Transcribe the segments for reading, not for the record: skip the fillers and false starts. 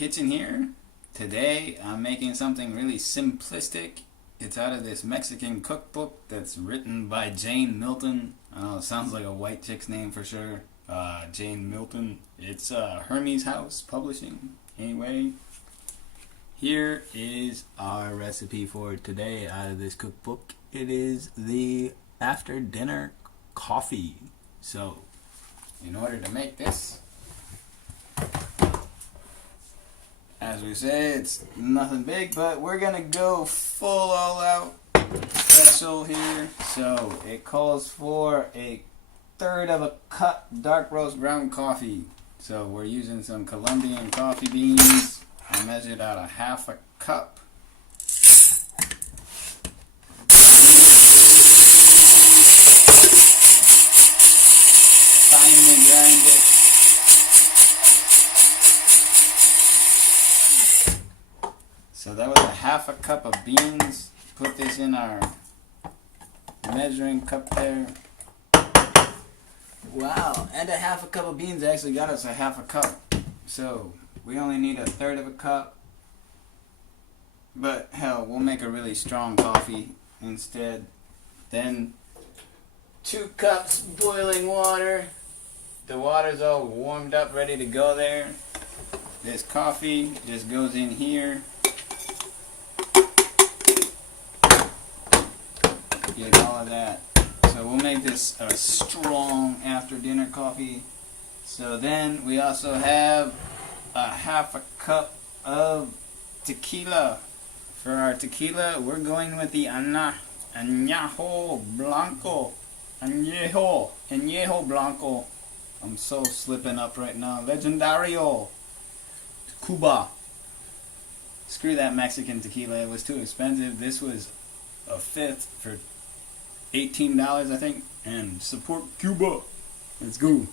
kitchen here. Today I'm making something really simplistic. It's out of this Mexican cookbook that's written by Jane Milton. I know it sounds like a white chick's name for sure. Jane Milton. It's Hermes House Publishing. Anyway, here is our recipe for today out of this cookbook. It is the after dinner coffee. So, in order to make this, as we say, it's nothing big, but we're gonna go full all out special here. So it calls for a third of a cup dark roast ground coffee. So we're using some Colombian coffee beans. I measured out a half a cup. Finely grind it. So that was a half a cup of beans. Put this in our measuring cup there. Wow, and a half a cup of beans actually got us a half a cup. So we only need a third of a cup. But hell, we'll make a really strong coffee instead. Then 2 cups boiling water. The water's all warmed up, ready to go there. This coffee just goes in here. Get all of that. So we'll make this a strong after dinner coffee. So then we also have a half a cup of tequila. For our tequila, we're going with the Anejo Blanco. Anejo Blanco. I'm so slipping up right now. Legendario. Cuba. Screw that Mexican tequila. It was too expensive. This was a fifth for $18, I think. And support Cuba. Let's go.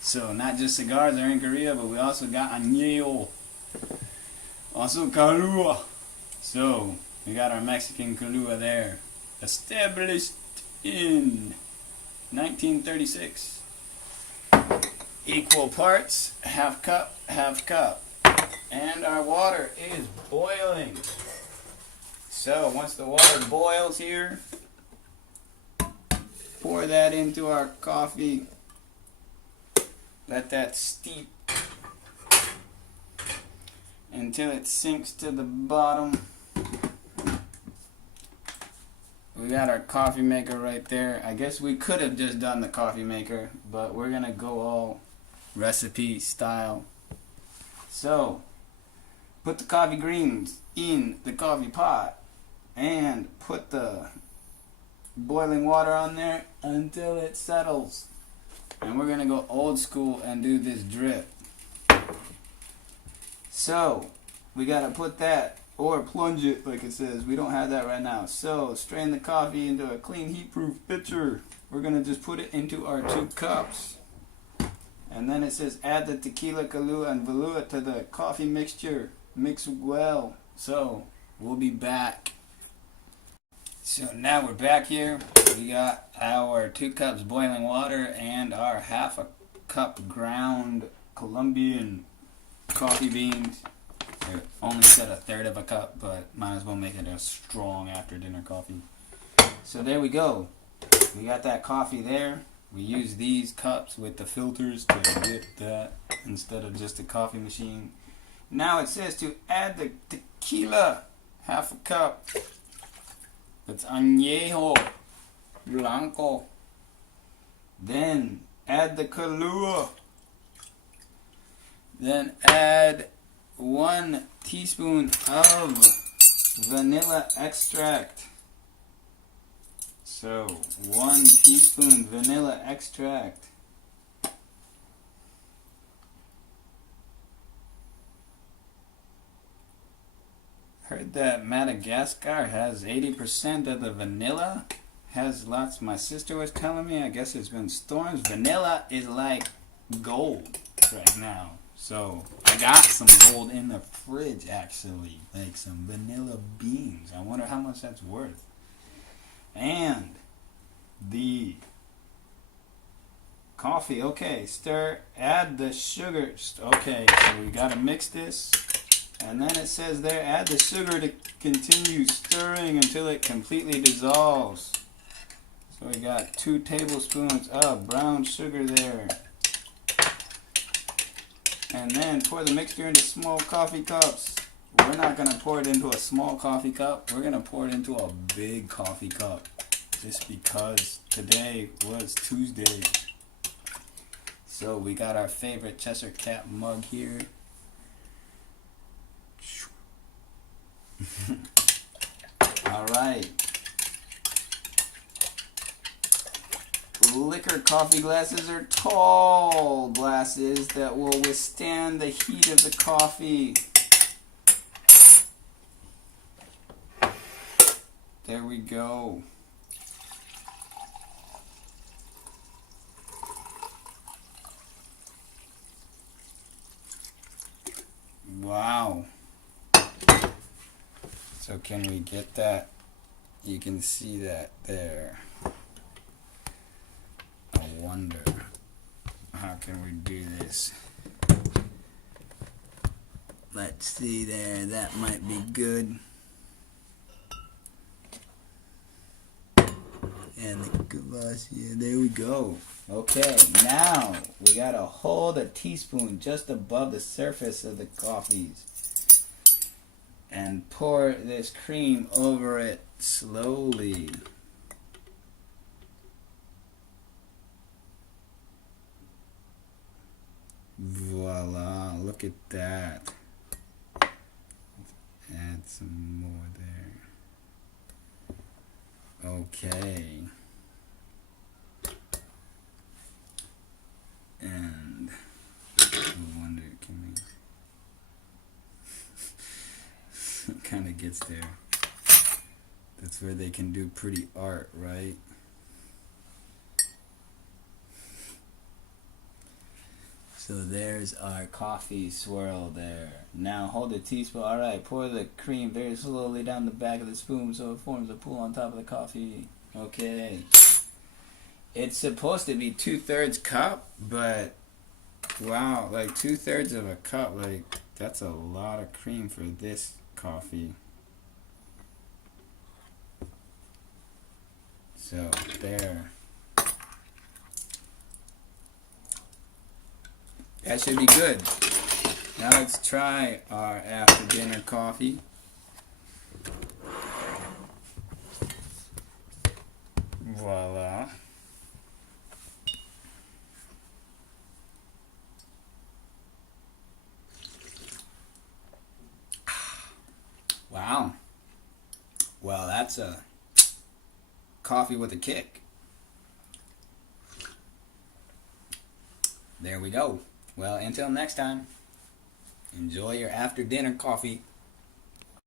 So not just cigars are in Korea, but we also got Anejo. Also Kahlua. So we got our Mexican Kahlua there. Established in 1936. Equal parts, half cup, half cup. And our water is boiling. So once the water boils here, pour that into our coffee. Let that steep until it sinks to the bottom. We got our coffee maker right there. I guess we could have just done the coffee maker, but we're gonna go all recipe style. So put the coffee greens in the coffee pot and put the boiling water on there until it settles. And we're gonna go old school and do this drip. So we gotta put that, or plunge it like it says. We don't have that right now. So strain the coffee into a clean heat-proof pitcher. We're gonna just put it into our 2 cups. And then it says add the tequila, Kahlua, and Kahlua to the coffee mixture. Mix well. So we'll be back. So now we're back here. We got our 2 cups boiling water and our half a cup ground Colombian coffee beans. It only said a third of a cup, but might as well make it a strong after dinner coffee. So there we go. We got that coffee there. We use these cups with the filters to get that instead of just a coffee machine. Now it says to add the tequila, half a cup. It's Anejo Blanco. Then add the Kahlua. Then add 1 teaspoon of vanilla extract. So 1 teaspoon vanilla extract. Heard that Madagascar has 80% of the vanilla. Has lots. My sister was telling me. I guess it's been storms. Vanilla is like gold right now. So I got some gold in the fridge actually. Like some vanilla beans. I wonder how much that's worth. And the Coffee, okay. Stir, add the sugar. Okay, so we gotta mix this. And then it says there, add the sugar to continue stirring until it completely dissolves. So we got 2 tablespoons of brown sugar there. And then pour the mixture into small coffee cups. We're not going to pour it into a small coffee cup. We're going to pour it into a big coffee cup. Just because today was Tuesday. So we got our favorite Cheshire Cat mug here. Alright. Liquor coffee glasses are tall glasses that will withstand the heat of the coffee. There we go. Wow. So can we get that? You can see that there. I wonder, how can we do this? Let's see there, that might be good. And the glass, yeah, there we go. Okay, now we gotta hold a teaspoon just above the surface of the coffees and pour this cream over it slowly. Voila, look at that. Add some more there. Okay. And I wonder, can we it kind of gets there. That's where they can do pretty art, right? So there's our coffee swirl there. Now hold the teaspoon. Alright, pour the cream very slowly down the back of the spoon so it forms a pool on top of the coffee. Okay. It's supposed to be 2/3 cup, but wow, like 2/3 of a cup, like that's a lot of cream for this coffee. So there. That should be good. Now let's try our after dinner coffee. Voila. Wow. Well, that's a coffee with a kick. There we go. Well, until next time, enjoy your after dinner coffee.